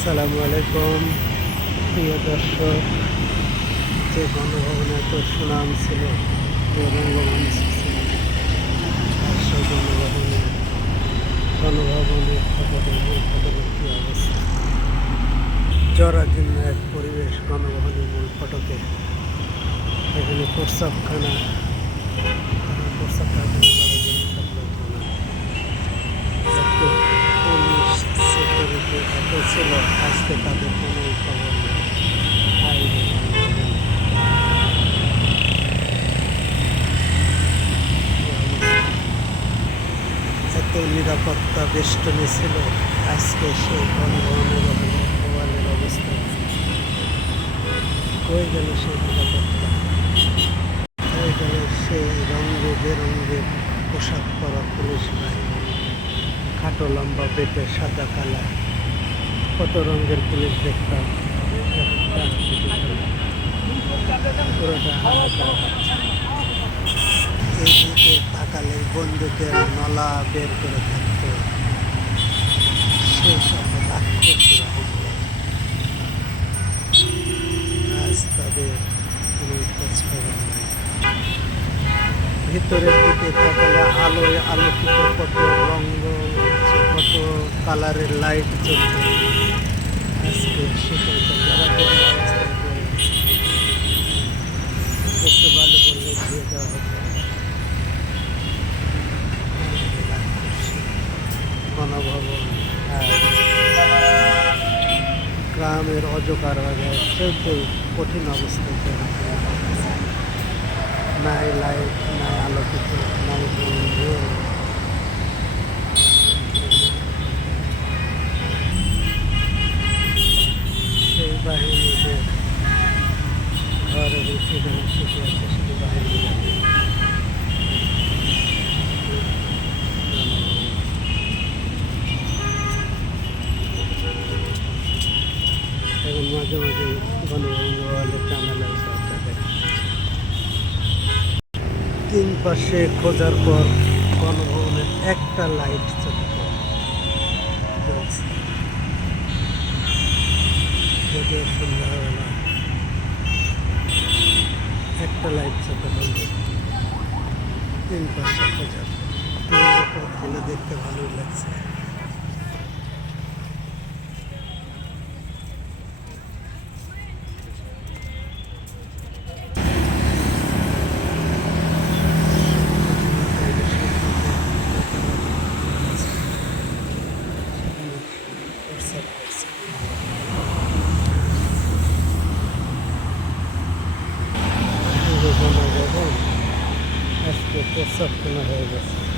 আসসালামু আলাইকুম। প্রিয় দর্শক, যে গণভবনে এত সুনাম ছিল গণভবনে গণভবনের ফটোতে মূল ফটোর কী অবস্থা? জরাজীর্ণ এক পরিবেশ গণভবনের মূল ফটোতে এখানে প্রস্রাবখানা আজকে তাদের কোনো খবর। এত নিরাপত্তা বেষ্টনী ছিল, আজকে সেই গণভবনের ওয়ালের অবস্থা। কই গেল সেই নিরাপত্তা? কই গেল সেই রঙ্গ বেরঙ্গের পোশাক পরা পুলিশ বাহিনী? খাটো লম্বা পেটে সাদা কালা কত রঙের পুলিশ দেখতাম। পুরোটা হাহাকার। এই দিকে তাকালে বন্দুকের নলা বের করে থাকতো। ভিতরের দিকে তাকালে আলোয় আলোকিত কত রঙ কত কালারের লাইট চলছে। আজকে একটু ভালো আর গ্রামের অজকার চলতে কঠিন অবস্থায় চলে নাই লাইট নাই আলোকিত, নাই তিন পাশে খোঁজার পর গণভবনের একটা লাইট চলত জ্বলছে সন্ধ্যাবেলা একটা লাইট চলতে বন্ধ তিন পাঁচটা খোঁজার দেখতে ভালোই লাগছে। প্রস্রাব কেনা হয়ে গেছে।